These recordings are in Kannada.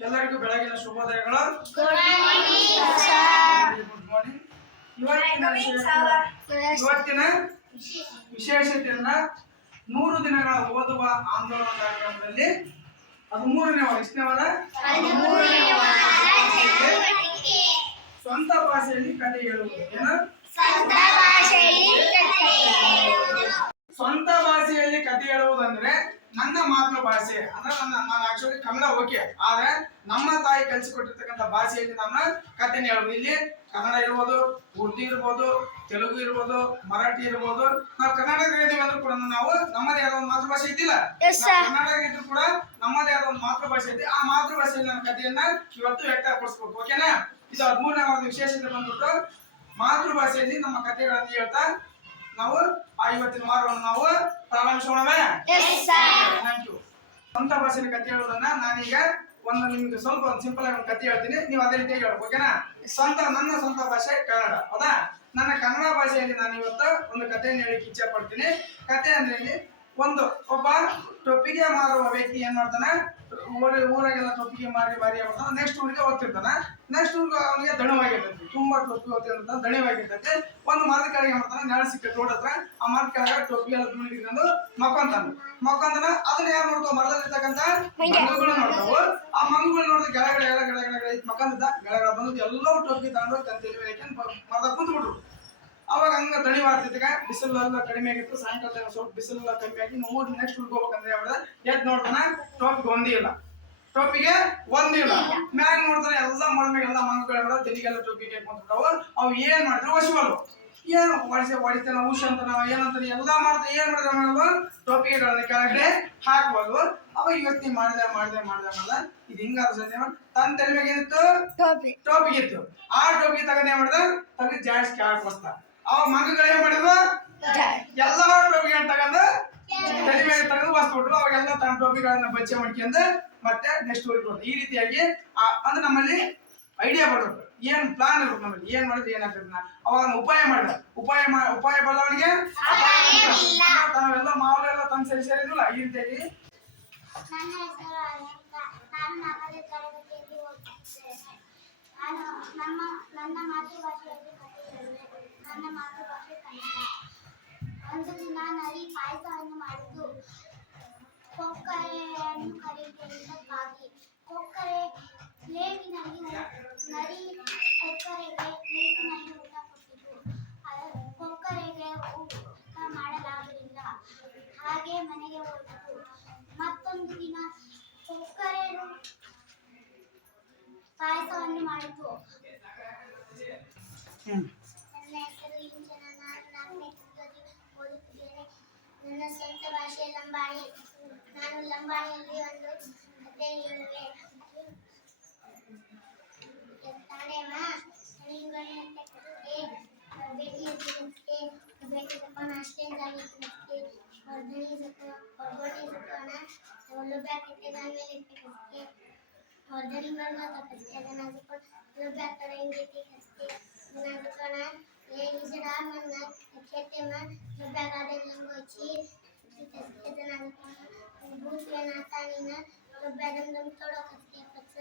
ಎಲ್ಲರಿಗೂ ಬೆಳಗಿನ ಶುಭೋದಯಗಳು. ಇವತ್ತಿನ ವಿಶೇಷತೆಯನ್ನ ನೂರು ದಿನಗಳ ಓದುವ ಆಂದೋಲನ ಕಾರ್ಯಕ್ರಮದಲ್ಲಿ ಹದಿಮೂರನೇ ವಾರ ಎಷ್ಟನೇ ವಾರ? ಸ್ವಂತ ಭಾಷೆಯಲ್ಲಿ ಕಥೆ ಹೇಳುವುದು. ಏನ? ಸ್ವಂತ ಭಾಷೆಯಲ್ಲಿ ಕಥೆ ಹೇಳುವುದಂದ್ರೆ ನನ್ನ ಮಾತೃಭಾಷೆ ಅಂದ್ರೆ ನನ್ನ ನಾನು ಆಕ್ಚುಲಿ ಕನ್ನಡ ಓಕೆ ಆದ್ರೆ ನಮ್ಮ ತಾಯಿ ಕಲಿಸಿಕೊಟ್ಟಿರ್ತಕ್ಕಂಥ ಭಾಷೆಯಲ್ಲಿ ನಾನು ಕಥೆನ ಹೇಳ್ಬೋದು ಇಲ್ಲಿ ಕನ್ನಡ ಇರ್ಬೋದು ಉರ್ದು ಇರ್ಬೋದು ತೆಲುಗು ಇರ್ಬೋದು ಮರಾಠಿ ಇರ್ಬೋದು. ನಾವು ಕರ್ನಾಟಕ ಇದೀವಿ ಅಂದ್ರೂ ಕೂಡ ನಾವು ನಮ್ಮದೇ ಆದ ಒಂದು ಮಾತೃಭಾಷೆ ಇದ್ದಿಲ್ಲ. ಕರ್ನಾಟಕ ಇದ್ರು ಕೂಡ ನಮ್ಮದೇ ಆದ ಒಂದು ಮಾತೃಭಾಷೆ ಇದೆ. ಆ ಮಾತೃಭಾಷೆಯಲ್ಲಿ ನನ್ನ ಕಥೆಯನ್ನ ಇವತ್ತು ವ್ಯಕ್ತಪಡಿಸ್ಬೇಕು ಓಕೆನಾ ಇದು ಹದಿಮೂರನೇ ಒಂದು ವಿಶೇಷತೆ ಬಂದ್ಬಿಟ್ಟು ಮಾತೃಭಾಷೆಯಲ್ಲಿ ನಮ್ಮ ಕಥೆಗಳನ್ನು ಹೇಳ್ತಾ ನಾವು ಆ ಇವತ್ತಿನ ವಾರವನ್ನು ನಾವು ಪ್ರಾರಂಭಿಸೋಣವೇ? ಥ್ಯಾಂಕ್ ಯು ಸ್ವಂತ ಭಾಷೆಯಲ್ಲಿ ಕಥೆ ಹೇಳೋದನ್ನ ನಾನೀಗ ಒಂದು ನಿಮ್ಗೆ ಸ್ವಲ್ಪ ಒಂದು ಸಿಂಪಲ್ ಆಗಿ ಒಂದು ಕಥೆ ಹೇಳ್ತೀನಿ. ನೀವು ಅದೇ ರೀತಿ ಹೇಳ್ಬೇಕು ಓಕೆನಾ ಸ್ವಂತ ನನ್ನ ಸ್ವಂತ ಭಾಷೆ ಕನ್ನಡ ಹೌದಾ? ನನ್ನ ಕನ್ನಡ ಭಾಷೆಯಲ್ಲಿ ನಾನು ಇವತ್ತು ಒಂದು ಕಥೆಯನ್ನು ಹೇಳಕ್ಕೆ ಇಚ್ಛೆ ಪಡ್ತೀನಿ. ಕತೆ ಅಂದ್ರೆ ಒಂದು ಒಬ್ಬ ಟೊಪ್ಪಿಗೆ ಮಾರುವ ವ್ಯಕ್ತಿ ಏನ್ ಮಾಡ್ತಾನೆ? ಊರ ಊರಾಗೆಲ್ಲ ತೊಪ್ಪಿಗೆ ಮಾರಿ ಮಾರಿ ಮಾಡ್ತಾನೆ ನೆಕ್ಸ್ಟ್ ಊರಿಗೆ ಹೋಗ್ತಿರ್ತಾನ. ನೆಕ್ಸ್ಟ್ ಊರಿಗೆ ಅವನಿಗೆ ದಣವಾಗಿರ್ತೈತಿ ತುಂಬಾ ಟೊಪ್ಪಿ ಹೋಗ್ತಿರ್ತಾನೆ ದಣಿವಾಗಿರ್ತೈತಿ ಒಂದು ಮರದ ಕೆಳಗೆ ಮಾಡ್ತಾನೆ. ಸಿಕ್ಕ ರೋಡ್ ಹತ್ರ. ಆ ಮರದ ಕೆಳಗೆ ಟೊಪ್ಪಿ ಎಲ್ಲ ತುಳಿಕೊಂಡು ಮಕ್ಕೊಂತಾನೆ. ಮಕ್ಕೊಂತಾನ. ಅದನ್ನ ಯಾರು ನೋಡ್ತಾವ ಮರದಲ್ಲಿ ಮಂಗುಗಳು ನೋಡ್ತಾವು ಆ ಮಂಗಗಳು ನೋಡಿದ್ರೆ ಗೆಳಗಡೆ ಗೆಳಗಡೆ ಗೆಳ ಐತ್. ಮಕ್ಕಂದಿದ್ದ ಗೆಳಗಳ ಬಂದು ಎಲ್ಲವೂ ಟೊಪ್ಪಿ ತಗೊಂಡು ತಂದೆ ಮರದ ಕುಂತ್ಬಿಟ್ರು. ಅವಾಗ ಹಂಗ ತಳಿ ಮಾಡ್ತಿದ್ದಾಗ ಬಿಸಿಲು ಎಲ್ಲ ಕಡಿಮೆ ಆಗಿತ್ತು ಸಾಯಂಕಾಲ ಸ್ವಲ್ಪ ಬಿಸಿಲೆಲ್ಲ ಕಡಿಮೆ ಆಗಿ ನಾವು ನೆಕ್ಸ್ಟ್ ಉಳ್ಕೋಬೇಕಂದ್ರೆ ಯಾವ್ದ ಎದ್ ನೋಡ್ತಾನ ಟೋಪಿಗೆ ಒಂದೇ ಇಲ್ಲ. ಟೋಪಿಗೆ ಒಂದೇ ಇಲ್ಲ. ಮ್ಯಾಗ ನೋಡ್ತಾರೆ ಎಲ್ಲ ಮೊಳಮೆಗೆಲ್ಲ ಮಂಗಗಳೆಲ್ಲ ತೆಲಿಗೆಲ್ಲ ಟೋಪಿಗೆ ಹಾಕೊಂಡ್ಬಿಟ್ಟವು ಅವು ಏನ್ ಮಾಡಿದ್ರು ವಶವಲ್ಲು ಏನು ಹೊಡಿಸಿ ಹೊಡಿತಾನ ಉಷ ಅಂತ ನಾವು ಏನಂತಾನೆ ಎಲ್ಲ ಮಾಡ್ತಾ ಏನ್ ಮಾಡಿದ್ರೆ ಮಾಡಲ್ವ ಟೋಪಿಗೆಗಳನ್ನ ಕೆಳಗಡೆ ಹಾಕ್ಬೋದು. ಅವಾಗ ಇವತ್ತಿ ಮಾಡಿದೆ ಮಾಡಿದೆ ಮಾಡಿದೆ ಮಾಡ್ದ. ಇದು ಹಿಂಗ ತನ್ನ ತಲೆ ಮ್ಯಾಗ ಏನಿತ್ತು? ಟೋಪಿಗೆ ಇತ್ತು. ಆ ಟೋಪಿಗೆ ತಗೊಂಡ್ ಏನ್ ಮಾಡ್ದ? ತಗ ಜಾಸ್ತಿ ಕೆಳಗೆ ಬಸ್ತ ಅವ ಮಂಗಗಳು ಏನ್ ಮಾಡಿದ್ವು ಎಲ್ಲಾ ಟೋಪಿಗೆ ತಗೊಂಡು ತಲೆ ಮೇಲೆ ತಗೊಂಡು ಬಸ್ಬಿಟ್ರು ಅವಾಗೆಲ್ಲ ತನ್ನ ಟೋಪಿಗಳನ್ನ ಬಚ್ಚೆ ಮಾಡ್ಕೊಂಡು ಮತ್ತೆ ನೆಕ್ಸ್ಟ್ ಊರಿಗೆ ಹೋದ ಈ ರೀತಿಯಾಗಿ, ಆ- ಅಂದ್ರೆ ನಮ್ಮಲ್ಲಿ ಐಡಿಯಾ ಬರ್ಬೇಕು ಏನ್ ಪ್ಲಾನ್ ಇರ್ಬೇಕು ನಮ್ಮಲ್ಲಿ? ಏನ್ ಮಾಡಿದ್ರೆ ಏನಾಗ್ತದೆ ಅವಾಗ ಉಪಾಯ ಮಾಡಿದ. ಉಪಾಯ ಉಪಾಯ ಬಲ್ಲವನಿಗೆ ತಾವೆಲ್ಲ ಮಾವಲೆಲ್ಲ ತಂದು ಸರಿ ಸೇರಿದ್ವಲ್ಲ ಈ ರೀತಿಯಾಗಿ. ನನ್ನ ಹೆಸರು ನಾನು ನಾನು ನಮ್ಮ, ನನ್ನ ಮಾತೃಭಾಷೆಯಲ್ಲಿ ಕಲಿಯುತ್ತೇನೆ ನನ್ನ ಮಾತೃಭಾಷೆ ಕನ್ನಡ. ಒಂದು ದಿನ ನರಿ ಪಾಯಸವನ್ನು ಮಾಡಿದ್ದು ಕೊಕ್ಕರೆಯನ್ನು ಕರೆಯುವುದಕ್ಕಾಗಿ ಕೊಕ್ಕರೆ ಪ್ಲೇಟಿನಲ್ಲಿ ನರಿ ಕೊಕ್ಕರೆಗೆ ಪ್ಲೇಟಿನಲ್ಲಿ ಊಟ ಕೊಟ್ಟಿತು ಕೊಕ್ಕರೆಗೆ ಊಟ ಮಾಡಲಾಗಲಿಲ್ಲ. ಹಾಗೆ ಮನೆಗೆ ಹೋಯಿತು ಮತ್ತೊಂದು ದಿನ ಕೊಕ್ಕರೆನು ಪಾಯಸವನ್ನು ಮಾಡಿತು ನನ್ನ ಹೆಸರು ಇಂಚನ ನಾನು ನಾಲ್ಕನೇ ತರಗತಿ ಓದುತ್ತಿದ್ದೇನೆ ನನ್ನ ಸ್ವಂತ ಭಾಷೆ ಲಂಬಾಣಿ ನಾನು ಲಂಬಾಣಿಯಲ್ಲಿ ಒಂದು ಕಥೆ ಹೇಳುವೆ ತಾಡೇಮ ಭೇಟಿ ಭೇಟಿ ತಪ್ಪಣ ಅಷ್ಟೇಂದಾಗಿ ವರ್ಧನೆ ಸ್ವಲ್ಪ ಒಗ್ಗರಣೆ ಸ್ವಲ್ಪ ಹಣ ಲುಬ್ಯಾಕ್ ಇಟ್ಟಿದ್ದಾದ್ಮೇಲೆ हॉर्दरी मरला था पचके जनाजे को रुपया करेंगे थी खस्ते जनाजे को ना ये इजरा मन ना खेते में रुपया का दे लंगो छी थी खस्ते जनाजे को भूत के नाता नहीं ना तो रुपया दम दम थोड़ा खस्ते पच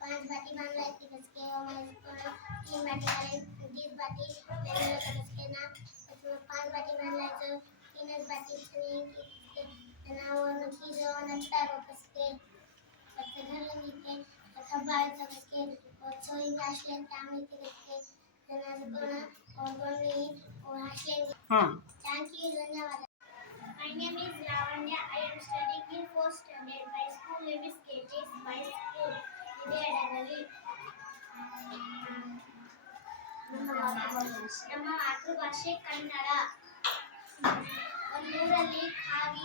पाँच बाटी बन रही थी खस्ते और मैं इसको ना तीन बाटी करें बीस बाटी। मेरे खस्ते ना उसमें पाँच बाटी बन रही तो तीन बाटी चलेंगी ಹಾ Thank you, धन्यवाद. My name is Lavanya. I am studying in fourth standard. My school name is KTS My School. ಹಿರಿಯಡಗಲಿ ನಮ್ಮ ಮಾತೃಭಾಷೆ ಕನ್ನಡ ಒಂದೂರಲ್ಲಿ ಕಾವಿ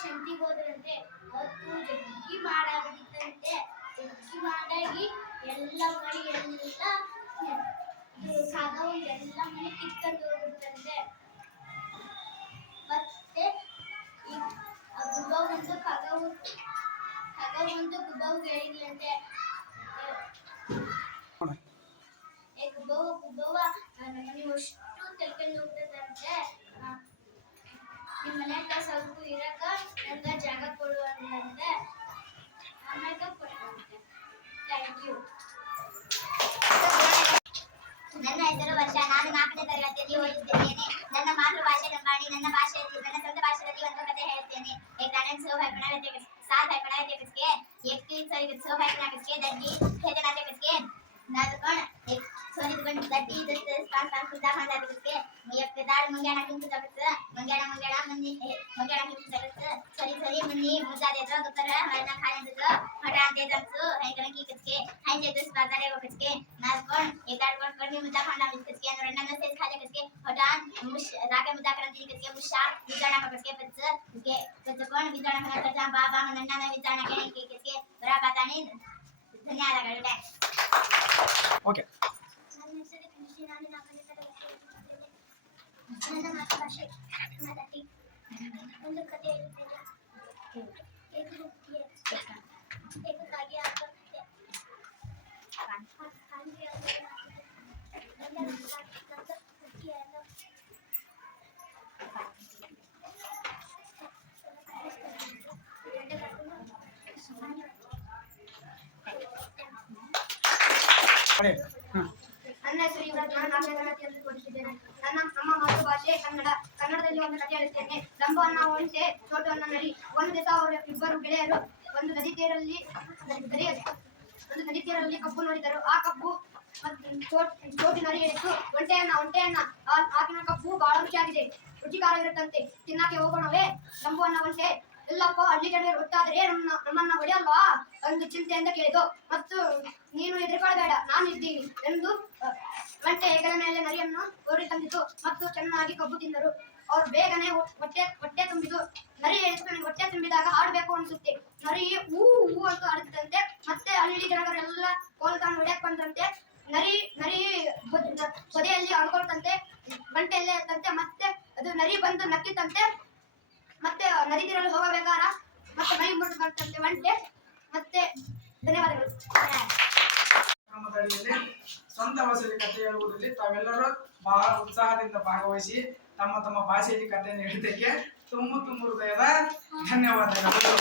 ಶಂತಿಗೋದ್ರಂತೆ ಹೊತ್ತು ಜಗ್ಗಿ ಮಾಡಾಗಿತ್ತಂತೆ ಜಗ್ಗಿ ಮಾಡಾಗಿ ಎಲ್ಲ ಮೈ ಎಲ್ಲ ಸಾಗವು ಎಲ್ಲ ಮನೆ ಕಿತ್ಕೊಂಡು ಹೋಗ್ಬಿಡ್ತಂತೆ ಮತ್ತೆ ಗುಬ್ಬವಂದು ಪಗವು ಪಗವಂದು ಗುಬ್ಬವು ಹೇಳಿದ್ಲಂತೆ ಗುಬ್ಬವ ಗುಬ್ಬವ ನನ್ನ ಮನೆ ನನ್ನ ಹೆಸರು ವರ್ಷ ನಾನು ನಾಲ್ಕನೇ ತರಗತಿಯಲ್ಲಿ ಓದುತ್ತಿದ್ದೇನೆ ನನ್ನ ಮಾತೃಭಾಷೆ ಲಂಬಾಣಿ ನನ್ನ ಭಾಷೆಯಲ್ಲಿ ನನ್ನ ಸ್ವಂತ ಭಾಷೆಯಲ್ಲಿ ಒಂದು ಕಥೆ ಹೇಳ್ತೇನೆ एक गार्डन सो है बना रहते साथ है बना रहते किसके एक की सॉरी सो है बना किसके दड्डी खेते नाते ಗಟ್ಟಿ ಇದ್ದಷ್ಟು ಸ್ಪಾಟ್ ಸ್ಪಾಟ್ ಕುದ್ದ ಮಾತಾಡ್ಬಿಟ್ಟಕ್ಕೆ ಮುಯ್ಯಕ್ ದಾರಿ ಮುಂಗ್ಯಾಣ ಕಿಂಚು ತಗತ್ತ ಮುಂಗ್ಯಾಣ ಮುಂಗ್ಯಾಣ ಮಂದಿ ಮುಂಗ್ಯಾಣ ಕಿಂಚು ತಗತ್ತ ಸರಿ ಸರಿ ಮಂದಿ ಮುದ್ದಾದ ಎದ್ರ ಗೊತ್ತರ ಹಳ್ಳ ಖಾಲಿ ಅಂದಿದ್ರು ಹಠ ಅಂತ ಇದ್ದಂತು ಹೈಗಣ ಕೀಕಚ್ಕೆ ಹೈಜ್ ಎದ್ರ ಸ್ಪಾತಾರೆ ಹೋಗಚ್ಕೆ ಮಾರ್ಕೊಂಡ್ ಎದ್ದಾಡ್ಕೊಂಡ್ ಕಡ್ಮೆ ಮುದ್ದ ಹೊಂಡ ಮಿಸ್ಕಚ್ಕೆ ಅಂದ್ರೆ ನನ್ನ ಸೇಸ್ ಖಾಲಿ ಕಚ್ಕೆ ಹಠ ಮುಶ್ ರಾಗ ಮುದ್ದ ಕರಂತಿ ಕಚ್ಕೆ ಮುಷ ಬಿದ್ದಾಣ ಕಚ್ಕೆ ಪಚ್ಚ ಕಚ್ಕೆ ಕಚ್ಕೊಂಡ್ ಬಿದ್ದಾಣ ಕಚ್ಚ ಬಾಬಾ ನನ್ನ ಬಿದ್ದಾಣ ಕಚ್ಕೆ ಬರ ಬಾತಾನೆ ಧನ್ಯವಾದಗಳು ಓಕೆ ನನ್ನ ಮಾತೃಭಾಷೆ ಮಾತಾಡಿ ಒಂದು ಕಥೆ ಹೇಳುತ್ತೇನೆ ನನ್ನ ಹೆಸರು ಯುವರಾಜ್ ನಾನು ನಾಲ್ಕನೇ ತರಗತಿಯಲ್ಲಿ ನನ್ನ, ನಮ್ಮ ಮಾತೃಭಾಷೆ ಕನ್ನಡ. ಕನ್ನಡದಲ್ಲಿ ಒಂದು ಕಥೆ ಹೇಳುತ್ತೇನೆ. ಲಂಬವನ್ನ ಒಂಟೆ ಚೋಟವನ್ನ ನಡಿ. ಒಂದು ದಿವಸ ಅವರ ಇಬ್ಬರು ಗೆಳೆಯರು ಒಂದು ನದಿ ತೀರಲ್ಲಿ ಒಂದು ನದಿ ತೀರಲ್ಲಿ ಕಬ್ಬು ನೋಡಿದರು. ಆ ಕಬ್ಬು ಮತ್ತು ಚೋಟ್ ಚೋಟಿ ನರಿ ಹೇಳಿತು ಒಂಟೆಯನ್ನ ಒಂಟೆಯನ್ನ ಆ- ಆಕಿನ ಕಬ್ಬು ಬಹಳ ರುಚಿಯಾಗಿದೆ. ರುಚಿಕಾರವಿರುತ್ತಂತೆ. ತಿನ್ನಕ್ಕೆ ಹೋಗೋಣವೇ? ಲಂಬವನ್ನ ಒಂಟೆ ಇಲ್ಲಪ್ಪ, ಹಳ್ಳಿ ಜನರು ಗೊತ್ತಾದ್ರೆ ನಮ್ಮ ನಮ್ಮನ್ನ ಹೊಡೆಯಲ್ವಾ? ಒಂದು ಚಿಂತೆಯಿಂದ ಕೇಳಿದು ಮತ್ತು ನೀನು ಹೆದರಿಕೊಳ್ಳಬೇಡ ನಾನು ಇದ್ದೀನಿ ಎಂದು ಮತ್ತೆ ಹೆಗಲ ಮೇಲೆ ನರಿಯನ್ನು ಕೋರಿ ತಂದಿತು ಮತ್ತು ಚೆನ್ನಾಗಿ ಕಬ್ಬು ತಿಂದರು. ಅವ್ರು ಬೇಗನೆ ಹೊಟ್ಟೆ ಹೊಟ್ಟೆ ತುಂಬಿದು ನರಿ ಹೊಟ್ಟೆ ತುಂಬಿದಾಗ ಆಡ್ಬೇಕು ಅನಿಸುತ್ತೆ. ನರಿ ಹೂ ಹೂ ಅಂತ ಆಡುತ್ತಂತೆ ಮತ್ತೆ ಹಳ್ಳಿ ಜನಗಳೆಲ್ಲ ಕೋಲ್ತಾನು ಹೊಡೆಯಕ್ ಬಂದ್ರಂತೆ ನರಿ ನರಿ ಪೊದೆಯಲ್ಲಿ ಆಡ್ಕೊಳ್ತಂತೆ ಗಂಟೆಯಲ್ಲೇ ಇರ್ತಂತೆ ಮತ್ತೆ ಅದು ನರಿ ಬಂದು ನಕ್ಕಿತಂತೆ. ನದಿ ತೀರಲ್ಲಿ ಹೋಗಬೇಕಾರ ಮತ್ತೆ ಮೈ ಮುಟ್ಟು ಬರ್ತಂತೆ ಒಂಟೆ ಮತ್ತೆ ಧನ್ಯವಾದಗಳು. ಸ್ವಂತ ಭಾಷೆಯಲ್ಲಿ ಕಥೆ ಹೇಳುವುದರಲ್ಲಿ ತಾವೆಲ್ಲರೂ ಬಹಳ ಉತ್ಸಾಹದಿಂದ ಭಾಗವಹಿಸಿ ತಮ್ಮ ತಮ್ಮ ಭಾಷೆಯಲ್ಲಿ ಕಥೆಯನ್ನು ಹೇಳಿದ್ದಕ್ಕೆ ತುಂಬ ತುಂಬ ಹೃದಯದ ಧನ್ಯವಾದಗಳು.